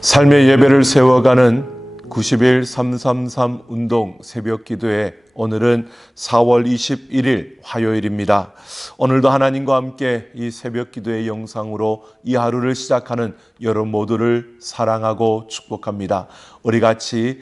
삶의 예배를 세워가는 90일 333 운동 새벽 기도회, 오늘은 4월 21일 화요일입니다. 오늘도 하나님과 함께 이 새벽 기도의 영상으로 이 하루를 시작하는 여러분 모두를 사랑하고 축복합니다. 우리 같이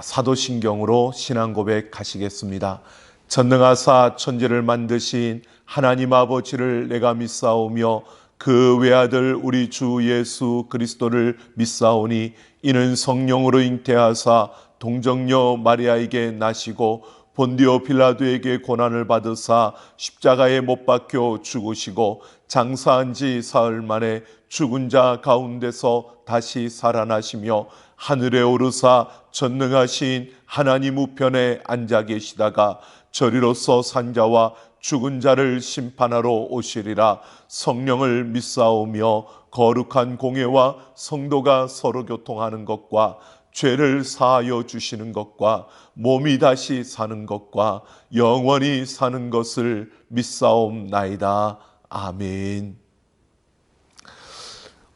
사도신경으로 신앙 고백하시겠습니다. 전능하사 천지를 만드신 하나님 아버지를 내가 믿사오며 그 외아들 우리 주 예수 그리스도를 믿사오니 이는 성령으로 잉태하사 동정녀 마리아에게 나시고 본디오 빌라도에게 고난을 받으사 십자가에 못 박혀 죽으시고 장사한 지 사흘 만에 죽은 자 가운데서 다시 살아나시며 하늘에 오르사 전능하신 하나님 우편에 앉아 계시다가 저리로서 산 자와 죽은 자를 심판하러 오시리라. 성령을 믿사오며 거룩한 공예와 성도가 서로 교통하는 것과 죄를 사하여 주시는 것과 몸이 다시 사는 것과 영원히 사는 것을 믿사옵나이다. 아멘.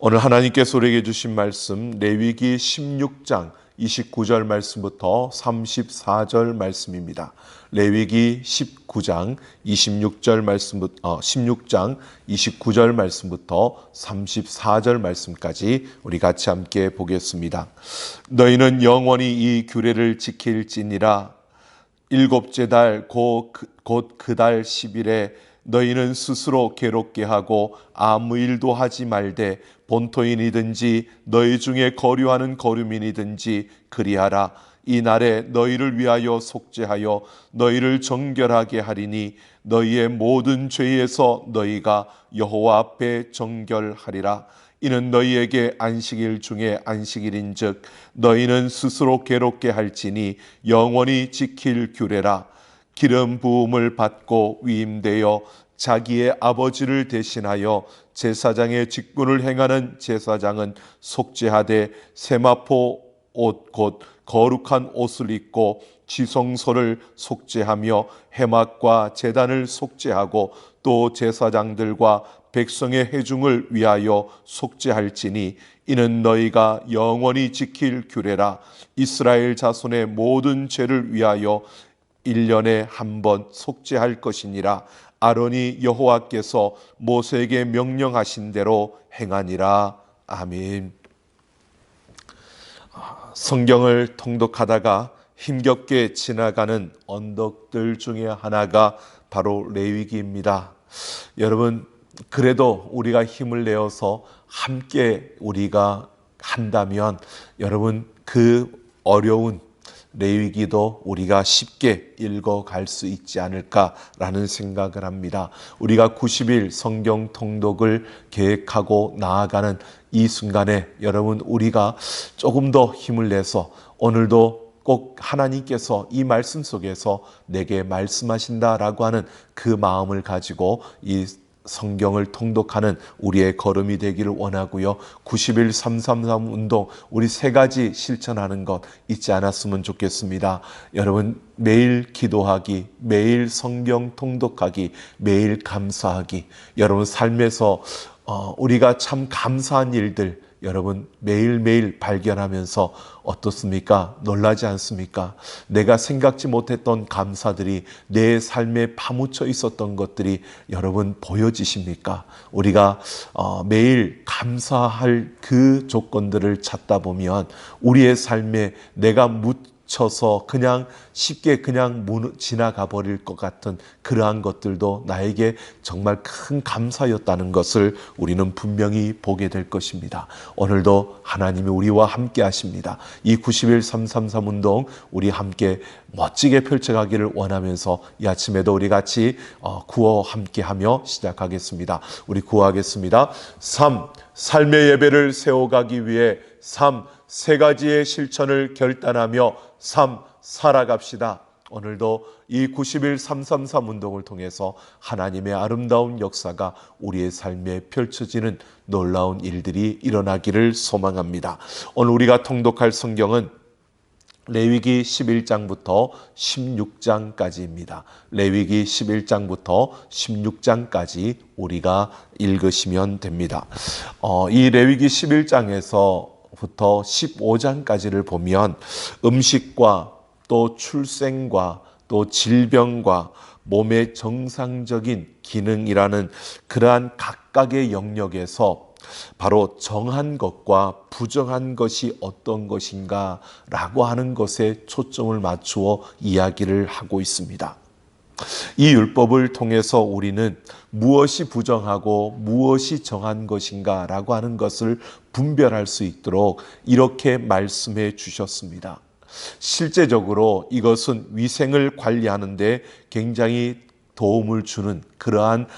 오늘 하나님께서 우리에게 주신 말씀 레위기 16장 29절 말씀부터 34절 말씀입니다. 레위기 19장 26절 말씀부터 16장 29절 말씀부터 34절 말씀까지 우리 같이 함께 보겠습니다. 너희는 영원히 이 규례를 지킬지니라. 일곱째 달 곧 그 달 10일에 너희는 스스로 괴롭게 하고 아무 일도 하지 말되 본토인이든지 너희 중에 거류하는 거류민이든지 그리하라. 이 날에 너희를 위하여 속죄하여 너희를 정결하게 하리니 너희의 모든 죄에서 너희가 여호와 앞에 정결하리라. 이는 너희에게 안식일 중에 안식일인즉 너희는 스스로 괴롭게 할지니 영원히 지킬 규례라. 기름 부음을 받고 위임되어 자기의 아버지를 대신하여 제사장의 직분을 행하는 제사장은 속죄하되 세마포 옷 곧 거룩한 옷을 입고 지성소를 속죄하며 해막과 제단을 속죄하고 또 제사장들과 백성의 회중을 위하여 속죄할지니 이는 너희가 영원히 지킬 규례라. 이스라엘 자손의 모든 죄를 위하여 1년에 한 번 속죄할 것이니라. 아론이 여호와께서 모세에게 명령하신 대로 행하니라. 아멘. 성경을 통독하다가 힘겹게 지나가는 언덕들 중에 하나가 바로 레위기입니다. 여러분, 그래도 우리가 힘을 내어서 함께 우리가 한다면 여러분 그 어려운 레위기도 우리가 쉽게 읽어갈 수 있지 않을까라는 생각을 합니다. 우리가 90일 성경 통독을 계획하고 나아가는 이 순간에 여러분 우리가 조금 더 힘을 내서 오늘도 꼭 하나님께서 이 말씀 속에서 내게 말씀하신다라고 하는 그 마음을 가지고 이 성경을 통독하는 우리의 걸음이 되기를 원하고요. 90일 333 운동 우리 세 가지 실천하는 것 잊지 않았으면 좋겠습니다. 여러분 매일 기도하기, 매일 성경 통독하기, 매일 감사하기. 여러분 삶에서 우리가 참 감사한 일들 여러분 매일매일 발견하면서 어떻습니까? 놀라지 않습니까? 내가 생각지 못했던 감사들이 내 삶에 파묻혀 있었던 것들이 여러분 보여지십니까? 우리가 매일 감사할 그 조건들을 찾다 보면 우리의 삶에 내가 묻혀서 그냥 쉽게 그냥 지나가 버릴 것 같은 그러한 것들도 나에게 정말 큰 감사였다는 것을 우리는 분명히 보게 될 것입니다. 오늘도 하나님이 우리와 함께 하십니다. 이 90일 333 운동 우리 함께 멋지게 펼쳐가기를 원하면서 이 아침에도 우리 같이 구호 함께 하며 시작하겠습니다. 우리 구호하겠습니다. 3. 삶의 예배를 세워가기 위해 3. 세 가지의 실천을 결단하며 3. 살아갑시다. 오늘도 이 90일 333 운동을 통해서 하나님의 아름다운 역사가 우리의 삶에 펼쳐지는 놀라운 일들이 일어나기를 소망합니다. 오늘 우리가 통독할 성경은 레위기 11장부터 16장까지입니다. 레위기 11장부터 16장까지 우리가 읽으시면 됩니다. 이 레위기 11장에서부터 15장까지를 보면 음식과 또 출생과 또 질병과 몸의 정상적인 기능이라는 그러한 각각의 영역에서 바로 정한 것과 부정한 것이 어떤 것인가 라고 하는 것에 초점을 맞추어 이야기를 하고 있습니다. 이 율법을 통해서 우리는 무엇이 부정하고 무엇이 정한 것인가 라고 하는 것을 분별할 수 있도록 이렇게 말씀해 주셨습니다. 실제적으로 이것은 위생을 관리하는 데 굉장히 도움을 주는 그러한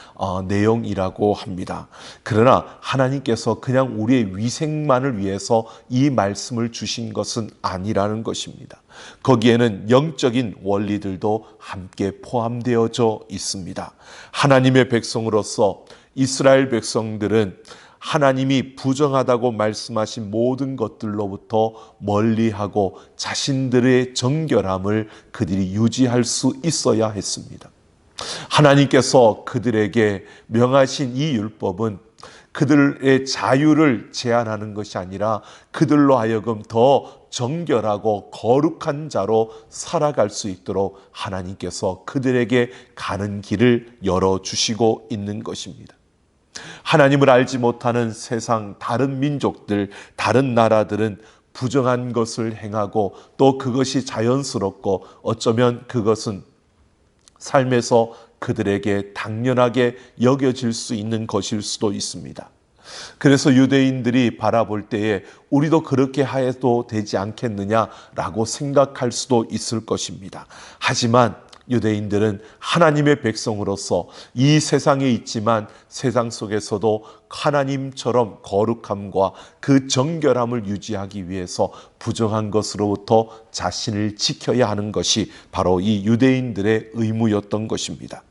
내용이라고 합니다. 그러나 하나님께서 그냥 우리의 위생만을 위해서 이 말씀을 주신 것은 아니라는 것입니다. 거기에는 영적인 원리들도 함께 포함되어져 있습니다. 하나님의 백성으로서 이스라엘 백성들은 하나님이 부정하다고 말씀하신 모든 것들로부터 멀리하고 자신들의 정결함을 그들이 유지할 수 있어야 했습니다. 하나님께서 그들에게 명하신 이 율법은 그들의 자유를 제한하는 것이 아니라 그들로 하여금 더 정결하고 거룩한 자로 살아갈 수 있도록 하나님께서 그들에게 가는 길을 열어주시고 있는 것입니다. 하나님을 알지 못하는 세상 다른 민족들, 다른 나라들은 부정한 것을 행하고 또 그것이 자연스럽고 어쩌면 그것은 삶에서 그들에게 당연하게 여겨질 수 있는 것일 수도 있습니다. 그래서 유대인들이 바라볼 때에 우리도 그렇게 해도 되지 않겠느냐라고 생각할 수도 있을 것입니다. 하지만 유대인들은 하나님의 백성으로서 이 세상에 있지만 세상 속에서도 하나님처럼 거룩함과 그 정결함을 유지하기 위해서 부정한 것으로부터 자신을 지켜야 하는 것이 바로 이 유대인들의 의무였던 것입니다.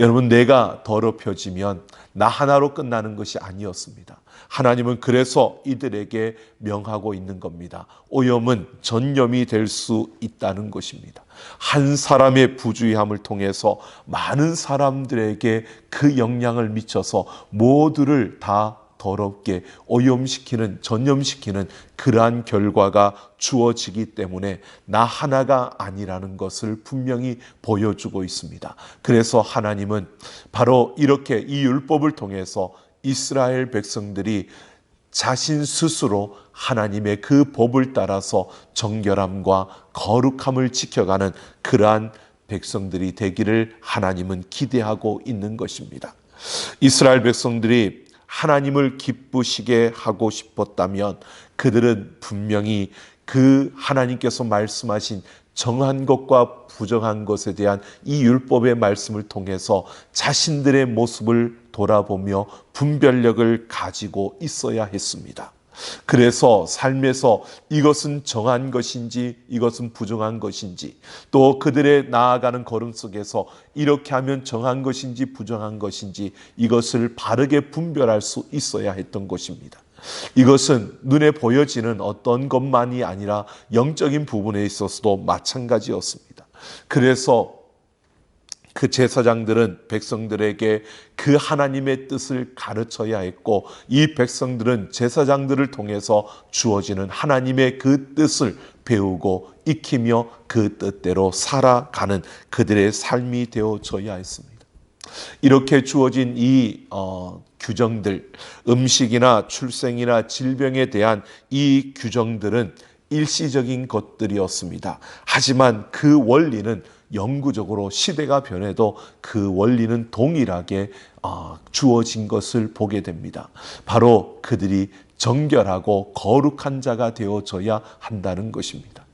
여러분, 내가 더럽혀지면 나 하나로 끝나는 것이 아니었습니다. 하나님은 그래서 이들에게 명하고 있는 겁니다. 오염은 전염이 될 수 있다는 것입니다. 한 사람의 부주의함을 통해서 많은 사람들에게 그 영향을 미쳐서 모두를 다 더럽게 오염시키는, 전염시키는 그러한 결과가 주어지기 때문에 나 하나가 아니라는 것을 분명히 보여주고 있습니다. 그래서 하나님은 바로 이렇게 이 율법을 통해서 이스라엘 백성들이 자신 스스로 하나님의 그 법을 따라서 정결함과 거룩함을 지켜가는 그러한 백성들이 되기를 하나님은 기대하고 있는 것입니다. 이스라엘 백성들이 하나님을 기쁘시게 하고 싶었다면 그들은 분명히 그 하나님께서 말씀하신 정한 것과 부정한 것에 대한 이 율법의 말씀을 통해서 자신들의 모습을 돌아보며 분별력을 가지고 있어야 했습니다. 그래서 삶에서 이것은 정한 것인지 이것은 부정한 것인지 또 그들의 나아가는 걸음 속에서 이렇게 하면 정한 것인지 부정한 것인지 이것을 바르게 분별할 수 있어야 했던 것입니다. 이것은 눈에 보여지는 어떤 것만이 아니라 영적인 부분에 있어서도 마찬가지였습니다. 그래서 그 제사장들은 백성들에게 그 하나님의 뜻을 가르쳐야 했고 이 백성들은 제사장들을 통해서 주어지는 하나님의 그 뜻을 배우고 익히며 그 뜻대로 살아가는 그들의 삶이 되어져야 했습니다. 이렇게 주어진 이 규정들, 음식이나 출생이나 질병에 대한 이 규정들은 일시적인 것들이었습니다. 하지만 그 원리는 영구적으로 시대가 변해도 그 원리는 동일하게 주어진 것을 보게 됩니다. 바로 그들이 정결하고 거룩한 자가 되어져야 한다는 것입니다.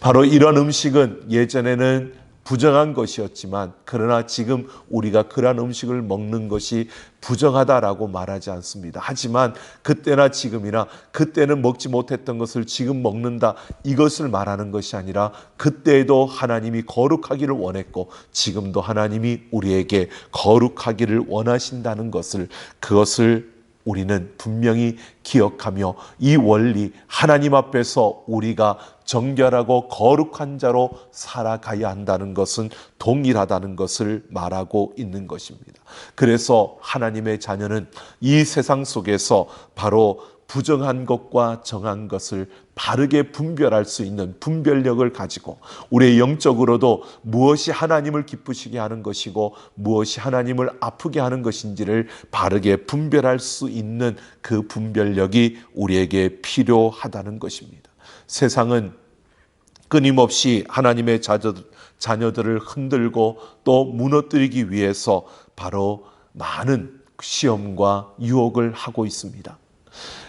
바로 이런 음식은 예전에는 부정한 것이었지만, 그러나 지금 우리가 그러한 음식을 먹는 것이 부정하다라고 말하지 않습니다. 하지만 그때나 지금이나, 그때는 먹지 못했던 것을 지금 먹는다, 이것을 말하는 것이 아니라, 그때에도 하나님이 거룩하기를 원했고 지금도 하나님이 우리에게 거룩하기를 원하신다는 것을, 그것을 우리는 분명히 기억하며, 이 원리, 하나님 앞에서 우리가 정결하고 거룩한 자로 살아가야 한다는 것은 동일하다는 것을 말하고 있는 것입니다. 그래서 하나님의 자녀는 이 세상 속에서 바로 부정한 것과 정한 것을 바르게 분별할 수 있는 분별력을 가지고, 우리의 영적으로도 무엇이 하나님을 기쁘시게 하는 것이고 무엇이 하나님을 아프게 하는 것인지를 바르게 분별할 수 있는 그 분별력이 우리에게 필요하다는 것입니다. 세상은 끊임없이 하나님의 자녀들을 흔들고 또 무너뜨리기 위해서 바로 많은 시험과 유혹을 하고 있습니다.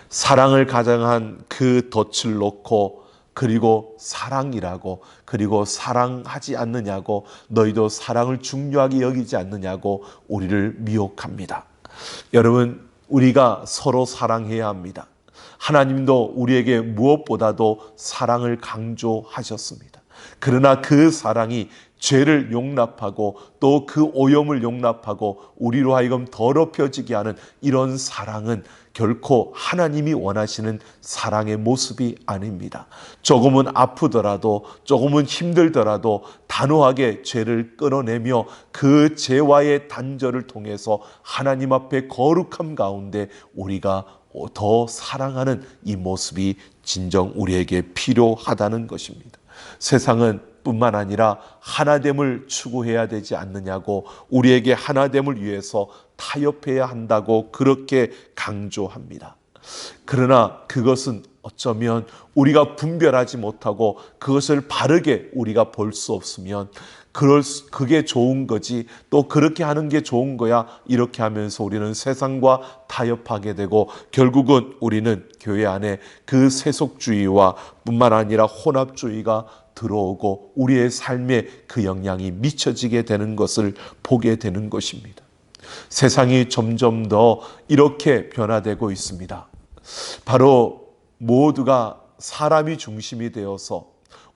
사랑을 가장한 그 덫을 놓고, 그리고 사랑이라고, 그리고 사랑하지 않느냐고, 너희도 사랑을 중요하게 여기지 않느냐고 우리를 미혹합니다. 여러분, 우리가 서로 사랑해야 합니다. 하나님도 우리에게 무엇보다도 사랑을 강조하셨습니다. 그러나 그 사랑이 죄를 용납하고 또 그 오염을 용납하고 우리로 하여금 더럽혀지게 하는 이런 사랑은 결코 하나님이 원하시는 사랑의 모습이 아닙니다. 조금은 아프더라도, 조금은 힘들더라도 단호하게 죄를 끊어내며 그 죄와의 단절을 통해서 하나님 앞에 거룩함 가운데 우리가 더 사랑하는 이 모습이 진정 우리에게 필요하다는 것입니다. 세상은 뿐만 아니라 하나됨을 추구해야 되지 않느냐고, 우리에게 하나됨을 위해서 타협해야 한다고 그렇게 강조합니다. 그러나 그것은 어쩌면 우리가 분별하지 못하고 그것을 바르게 우리가 볼 수 없으면 그게 좋은 거지, 또 그렇게 하는 게 좋은 거야, 이렇게 하면서 우리는 세상과 타협하게 되고, 결국은 우리는 교회 안에 그 세속주의와 뿐만 아니라 혼합주의가 들어오고 우리의 삶에 그 영향이 미쳐지게 되는 것을 보게 되는 것입니다. 세상이 점점 더 이렇게 변화되고 있습니다. 바로 모두가 사람이 중심이 되어서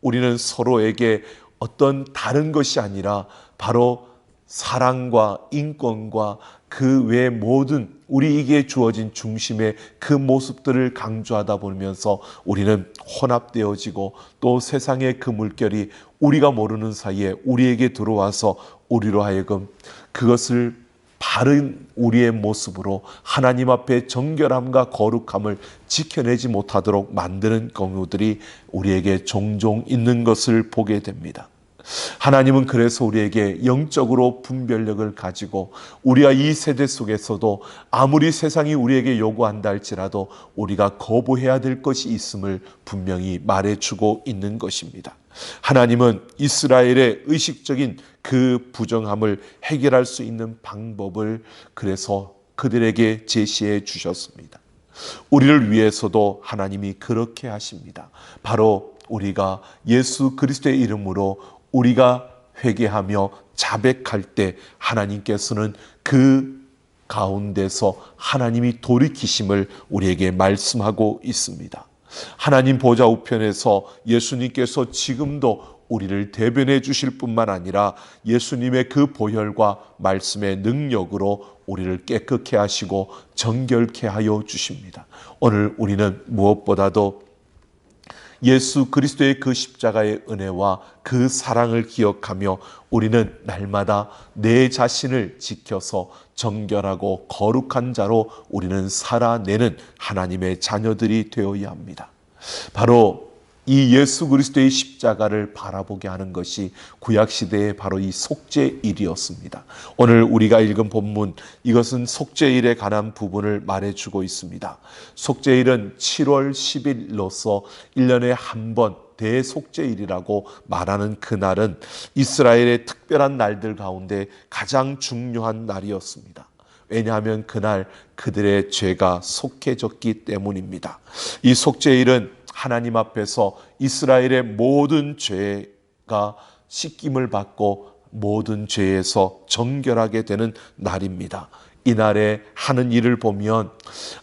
우리는 서로에게 어떤 다른 것이 아니라 바로 사랑과 인권과 그 외 모든 우리에게 주어진 중심의 그 모습들을 강조하다 보면서 우리는 혼합되어지고, 또 세상의 그 물결이 우리가 모르는 사이에 우리에게 들어와서 우리로 하여금 그것을 바른 우리의 모습으로 하나님 앞에 정결함과 거룩함을 지켜내지 못하도록 만드는 경우들이 우리에게 종종 있는 것을 보게 됩니다. 하나님은 그래서 우리에게 영적으로 분별력을 가지고, 우리가 이 세대 속에서도 아무리 세상이 우리에게 요구한다 할지라도 우리가 거부해야 될 것이 있음을 분명히 말해주고 있는 것입니다. 하나님은 이스라엘의 의식적인 그 부정함을 해결할 수 있는 방법을 그래서 그들에게 제시해 주셨습니다. 우리를 위해서도 하나님이 그렇게 하십니다. 바로 우리가 예수 그리스도의 이름으로 우리가 회개하며 자백할 때 하나님께서는 그 가운데서 하나님이 돌이키심을 우리에게 말씀하고 있습니다. 하나님 보좌 우편에서 예수님께서 지금도 우리를 대변해 주실 뿐만 아니라 예수님의 그 보혈과 말씀의 능력으로 우리를 깨끗게 하시고 정결케 하여 주십니다. 오늘 우리는 무엇보다도 예수 그리스도의 그 십자가의 은혜와 그 사랑을 기억하며 우리는 날마다 내 자신을 지켜서 정결하고 거룩한 자로 우리는 살아내는 하나님의 자녀들이 되어야 합니다. 바로 이 예수 그리스도의 십자가를 바라보게 하는 것이 구약시대의 바로 이 속죄일이었습니다. 오늘 우리가 읽은 본문, 이것은 속죄일에 관한 부분을 말해주고 있습니다. 속죄일은 7월 10일로서 1년에 한 번 대속죄일이라고 말하는 그날은 이스라엘의 특별한 날들 가운데 가장 중요한 날이었습니다. 왜냐하면 그날 그들의 죄가 속해졌기 때문입니다. 이 속죄일은 하나님 앞에서 이스라엘의 모든 죄가 씻김을 받고 모든 죄에서 정결하게 되는 날입니다. 이날에 하는 일을 보면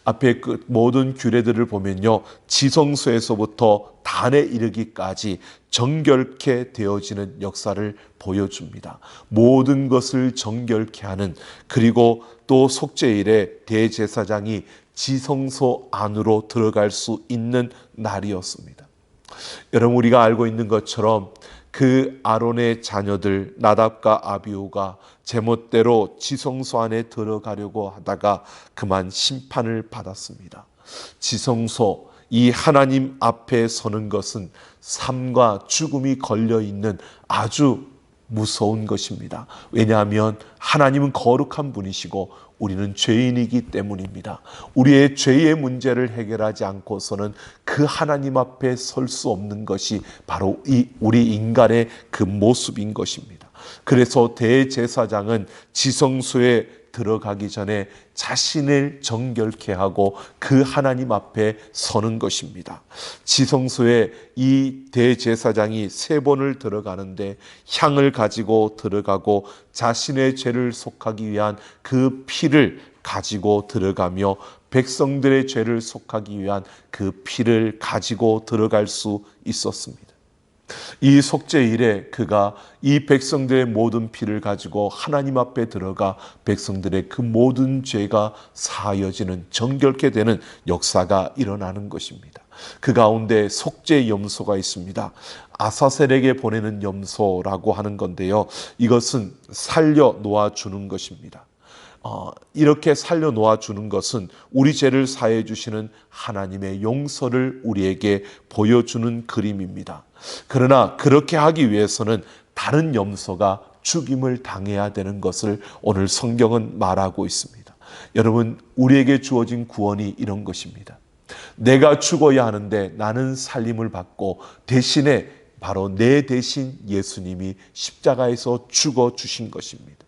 앞에 그 모든 규례들을 보면요, 지성소에서부터 단에 이르기까지 정결케 되어지는 역사를 보여줍니다. 모든 것을 정결케 하는, 그리고 또 속죄일에 대제사장이 지성소 안으로 들어갈 수 있는 날이었습니다. 여러분, 우리가 알고 있는 것처럼 그 아론의 자녀들 나답과 아비후가 제멋대로 지성소 안에 들어가려고 하다가 그만 심판을 받았습니다. 지성소, 이 하나님 앞에 서는 것은 삶과 죽음이 걸려있는 아주 무서운 것입니다. 왜냐하면 하나님은 거룩한 분이시고 우리는 죄인이기 때문입니다. 우리의 죄의 문제를 해결하지 않고서는 그 하나님 앞에 설 수 없는 것이 바로 우리 인간의 그 모습인 것입니다. 그래서 대제사장은 지성소에 들어가기 전에 자신을 정결케 하고 그 하나님 앞에 서는 것입니다. 지성소에 이 대제사장이 3번을 들어가는데 향을 가지고 들어가고 자신의 죄를 속하기 위한 그 피를 가지고 들어가며 백성들의 죄를 속하기 위한 그 피를 가지고 들어갈 수 있었습니다. 이 속죄일에 그가 이 백성들의 모든 피를 가지고 하나님 앞에 들어가 백성들의 그 모든 죄가 사하여지는, 정결케 되는 역사가 일어나는 것입니다. 그 가운데 속죄 염소가 있습니다. 아사셀에게 보내는 염소라고 하는 건데요, 이것은 살려 놓아주는 것입니다. 이렇게 살려 놓아주는 것은 우리 죄를 사해 주시는 하나님의 용서를 우리에게 보여주는 그림입니다. 그러나 그렇게 하기 위해서는 다른 염소가 죽임을 당해야 되는 것을 오늘 성경은 말하고 있습니다. 여러분, 우리에게 주어진 구원이 이런 것입니다. 내가 죽어야 하는데 나는 살림을 받고 대신에 바로 내 대신 예수님이 십자가에서 죽어주신 것입니다.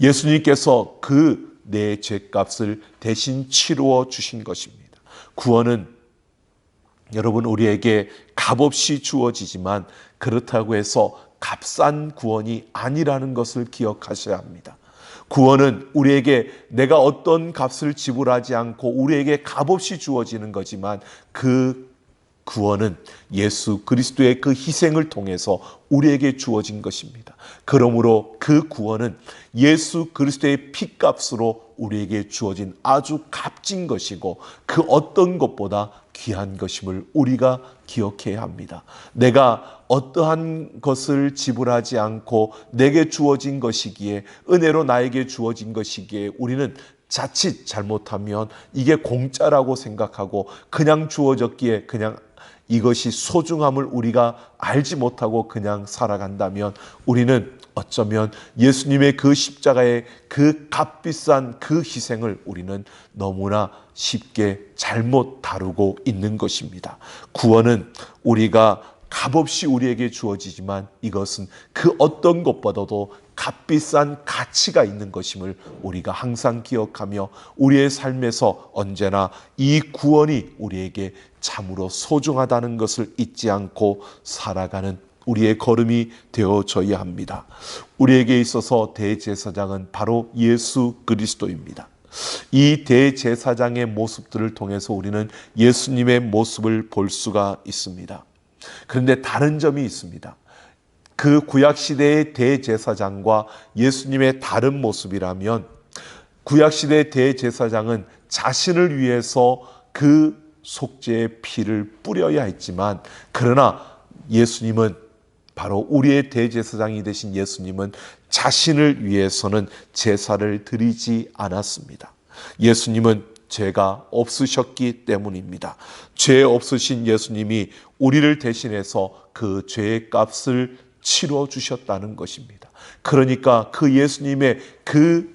예수님께서 그 내 죄값을 대신 치루어 주신 것입니다. 구원은 여러분, 우리에게 값없이 주어지지만 그렇다고 해서 값싼 구원이 아니라는 것을 기억하셔야 합니다. 구원은 우리에게 내가 어떤 값을 지불하지 않고 우리에게 값없이 주어지는 거지만 그 구원은 예수 그리스도의 그 희생을 통해서 우리에게 주어진 것입니다. 그러므로 그 구원은 예수 그리스도의 피값으로 우리에게 주어진 아주 값진 것이고 그 어떤 것보다 귀한 것임을 우리가 기억해야 합니다. 내가 어떠한 것을 지불하지 않고 내게 주어진 것이기에, 은혜로 나에게 주어진 것이기에 우리는 자칫 잘못하면 이게 공짜라고 생각하고 그냥 주어졌기에 그냥 이것이 소중함을 우리가 알지 못하고 그냥 살아간다면 우리는 어쩌면 예수님의 그 십자가의 그 값비싼 그 희생을 우리는 너무나 쉽게 잘못 다루고 있는 것입니다. 구원은 우리가 값없이 우리에게 주어지지만 이것은 그 어떤 것보다도 값비싼 가치가 있는 것임을 우리가 항상 기억하며 우리의 삶에서 언제나 이 구원이 우리에게 참으로 소중하다는 것을 잊지 않고 살아가는 우리의 걸음이 되어져야 합니다. 우리에게 있어서 대제사장은 바로 예수 그리스도입니다. 이 대제사장의 모습들을 통해서 우리는 예수님의 모습을 볼 수가 있습니다. 그런데 다른 점이 있습니다. 그 구약시대의 대제사장과 예수님의 다른 모습이라면, 구약시대의 대제사장은 자신을 위해서 그 속죄의 피를 뿌려야 했지만, 그러나 예수님은, 바로 우리의 대제사장이 되신 예수님은 자신을 위해서는 제사를 드리지 않았습니다. 예수님은 죄가 없으셨기 때문입니다. 죄 없으신 예수님이 우리를 대신해서 그 죄의 값을 치러 주셨다는 것입니다. 그러니까 그 예수님의 그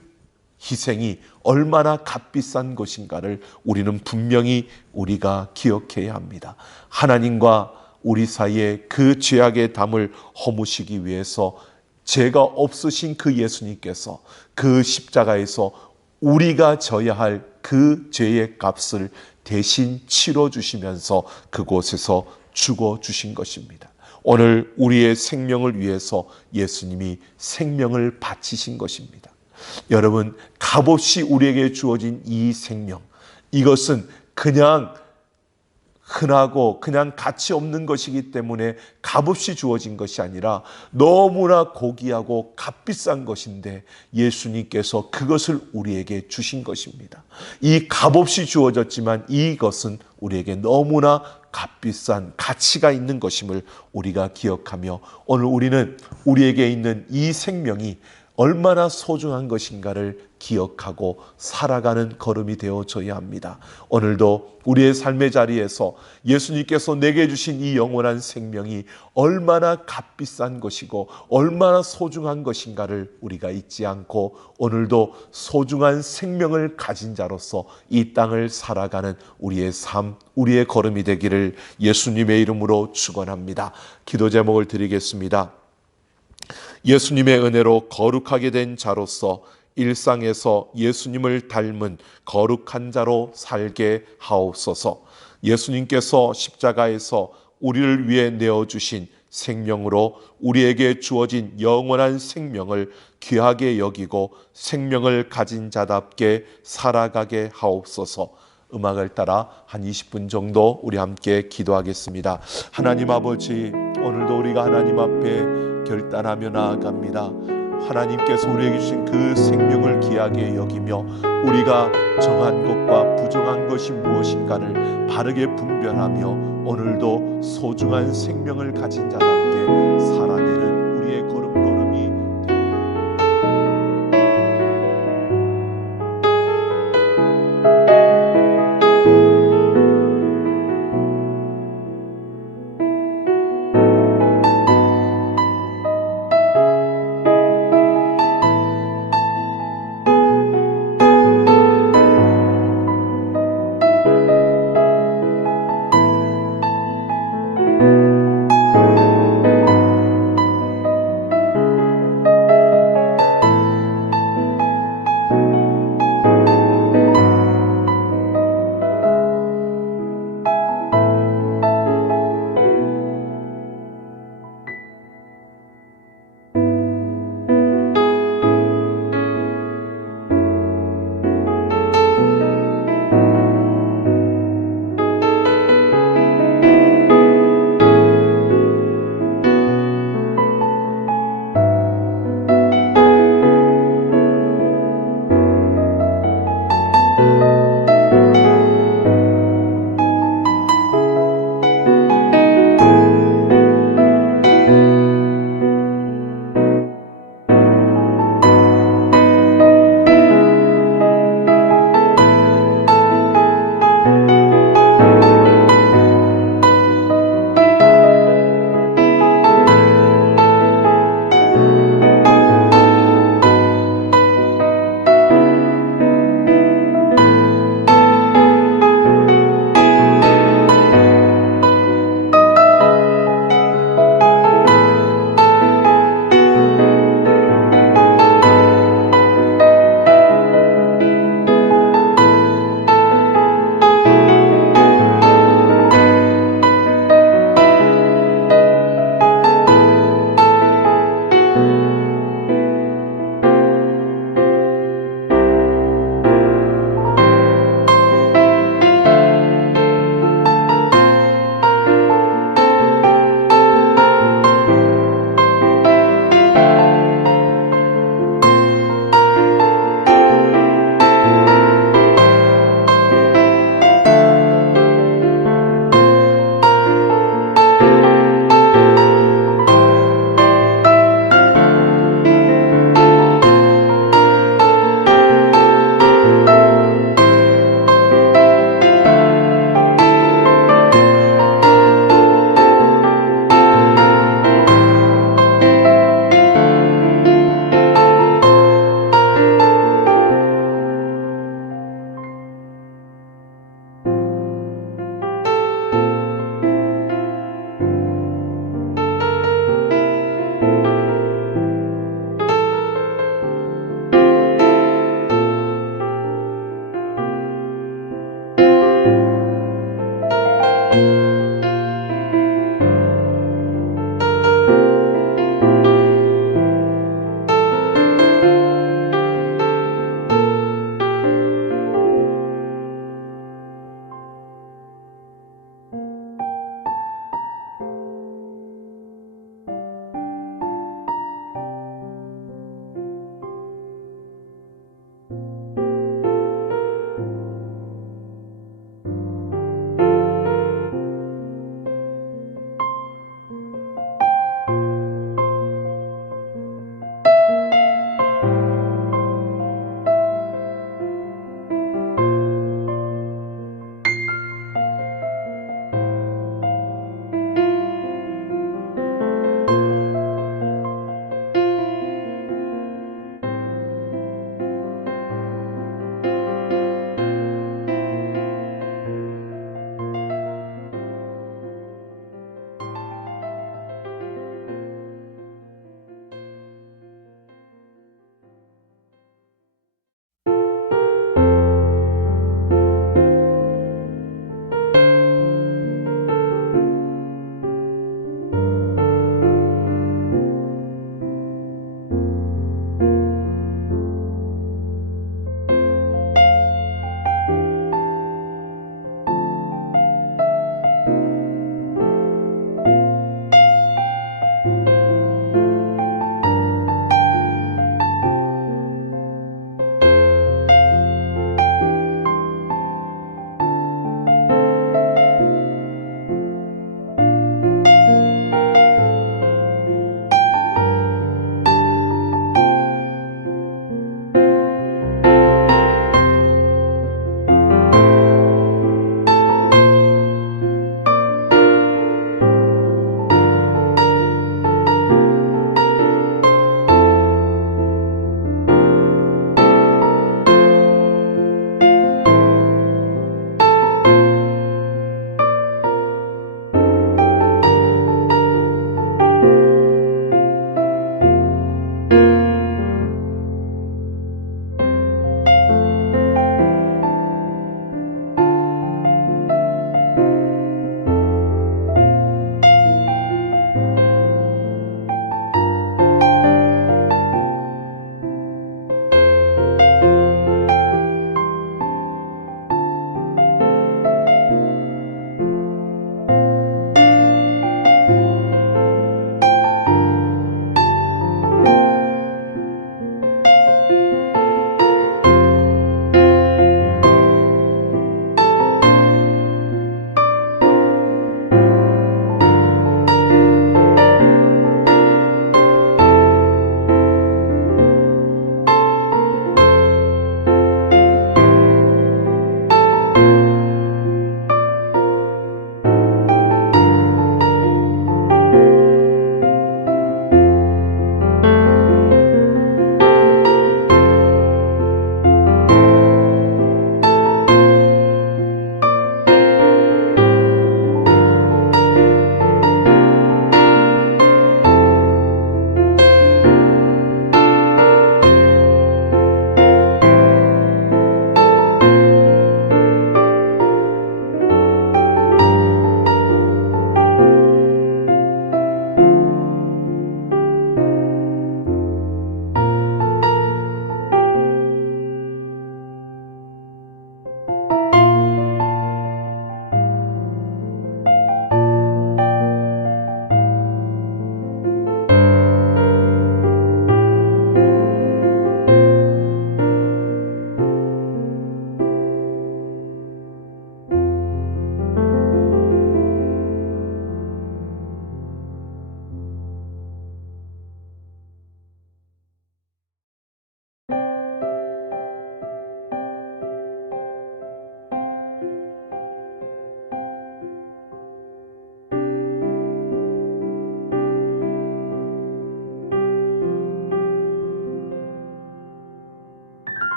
희생이 얼마나 값비싼 것인가를 우리는 분명히 우리가 기억해야 합니다. 하나님과 우리 사이에 그 죄악의 담을 허무시기 위해서 죄가 없으신 그 예수님께서 그 십자가에서 우리가 져야 할 그 죄의 값을 대신 치러 주시면서 그곳에서 죽어 주신 것입니다. 오늘 우리의 생명을 위해서 예수님이 생명을 바치신 것입니다. 여러분, 값없이 우리에게 주어진 이 생명, 이것은 그냥 흔하고 그냥 가치 없는 것이기 때문에 값없이 주어진 것이 아니라 너무나 고귀하고 값비싼 것인데 예수님께서 그것을 우리에게 주신 것입니다. 이 값없이 주어졌지만 이것은 우리에게 너무나 값비싼 가치가 있는 것임을 우리가 기억하며 오늘 우리는 우리에게 있는 이 생명이 얼마나 소중한 것인가를 기억하고 살아가는 걸음이 되어줘야 합니다. 오늘도 우리의 삶의 자리에서 예수님께서 내게 주신 이 영원한 생명이 얼마나 값비싼 것이고 얼마나 소중한 것인가를 우리가 잊지 않고 오늘도 소중한 생명을 가진 자로서 이 땅을 살아가는 우리의 삶, 우리의 걸음이 되기를 예수님의 이름으로 축원합니다. 기도 제목을 드리겠습니다. 예수님의 은혜로 거룩하게 된 자로서 일상에서 예수님을 닮은 거룩한 자로 살게 하옵소서. 예수님께서 십자가에서 우리를 위해 내어주신 생명으로 우리에게 주어진 영원한 생명을 귀하게 여기고 생명을 가진 자답게 살아가게 하옵소서. 음악을 따라 한 20분 정도 우리 함께 기도하겠습니다. 하나님 아버지, 오늘도 우리가 하나님 앞에 결단하며 나아갑니다. 하나님께서 우리에게 주신 그 생명을 귀하게 여기며 우리가 정한 것과 부정한 것이 무엇인가를 바르게 분별하며 오늘도 소중한 생명을 가진 자답게 살아내는 우리의 걸음걸음이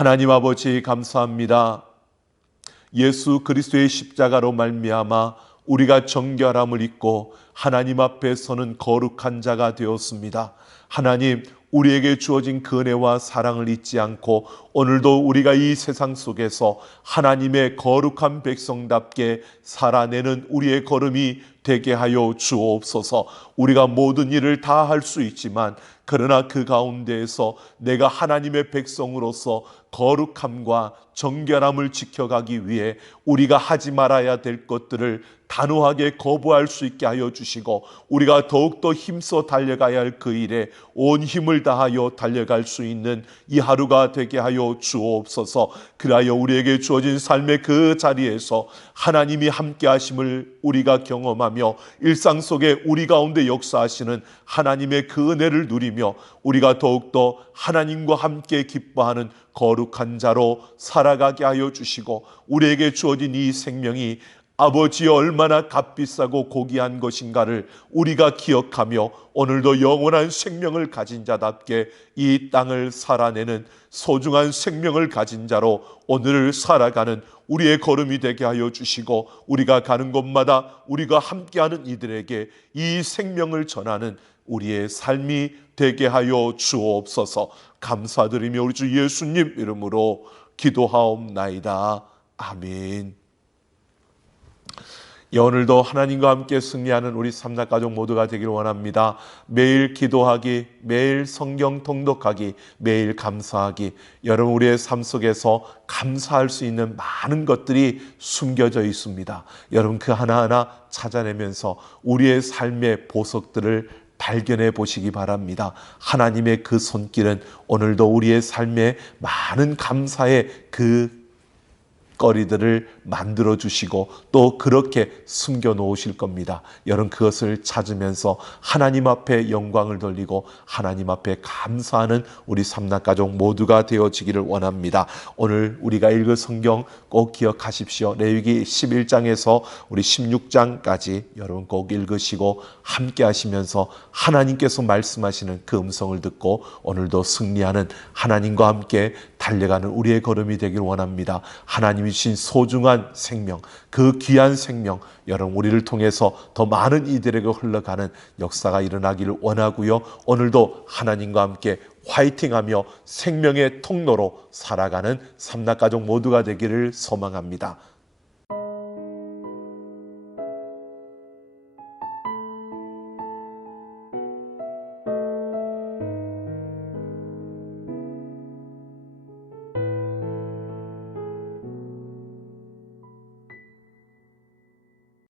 하나님 아버지 감사합니다. 예수 그리스도의 십자가로 말미암아 우리가 정결함을 입고 하나님 앞에 서는 거룩한 자가 되었습니다. 하나님, 우리에게 주어진 그 은혜와 사랑을 잊지 않고 오늘도 우리가 이 세상 속에서 하나님의 거룩한 백성답게 살아내는 우리의 걸음이 되게 하여 주옵소서. 우리가 모든 일을 다 할 수 있지만 그러나 그 가운데에서 내가 하나님의 백성으로서 거룩함과 정결함을 지켜가기 위해 우리가 하지 말아야 될 것들을 단호하게 거부할 수 있게 하여 주시고 우리가 더욱더 힘써 달려가야 할 그 일에 온 힘을 다하여 달려갈 수 있는 이 하루가 되게 하여 주옵소서. 그리하여 우리에게 주어진 삶의 그 자리에서 하나님이 함께 하심을 우리가 경험하며 일상 속에 우리 가운데 역사하시는 하나님의 그 은혜를 누리며 우리가 더욱더 하나님과 함께 기뻐하는 거룩한 자로 살아가게 하여 주시고 우리에게 주어진 이 생명이 아버지 얼마나 값비싸고 고귀한 것인가를 우리가 기억하며 오늘도 영원한 생명을 가진 자답게 이 땅을 살아내는 소중한 생명을 가진 자로 오늘을 살아가는 우리의 걸음이 되게 하여 주시고 우리가 가는 곳마다 우리가 함께하는 이들에게 이 생명을 전하는 우리의 삶이 되게 하여 주옵소서. 감사드리며 우리 주 예수님 이름으로 기도하옵나이다. 아멘. 오늘도 하나님과 함께 승리하는 우리 삼락가족 모두가 되기를 원합니다. 매일 기도하기, 매일 성경 통독하기, 매일 감사하기. 여러분 우리의 삶 속에서 감사할 수 있는 많은 것들이 숨겨져 있습니다. 여러분 그 하나하나 찾아내면서 우리의 삶의 보석들을 발견해 보시기 바랍니다. 하나님의 그 손길은 오늘도 우리의 삶에 많은 감사의 그 거리들을 만들어 주시고 또 그렇게 숨겨 놓으실 겁니다. 여러분 그것을 찾으면서 하나님 앞에 영광을 돌리고 하나님 앞에 감사하는 우리 삼락가족 모두가 되어지기를 원합니다. 오늘 우리가 읽을 성경 꼭 기억하십시오. 레위기 11장에서 우리 16장까지 여러분 꼭 읽으시고 함께 하시면서 하나님께서 말씀하시는 그 음성을 듣고 오늘도 승리하는 하나님과 함께 달려가는 우리의 걸음이 되기를 원합니다. 하나님이 주신 소중한 생명, 그 귀한 생명 여러분 우리를 통해서 더 많은 이들에게 흘러가는 역사가 일어나기를 원하고요. 오늘도 하나님과 함께 화이팅하며 생명의 통로로 살아가는 삼락가족 모두가 되기를 소망합니다.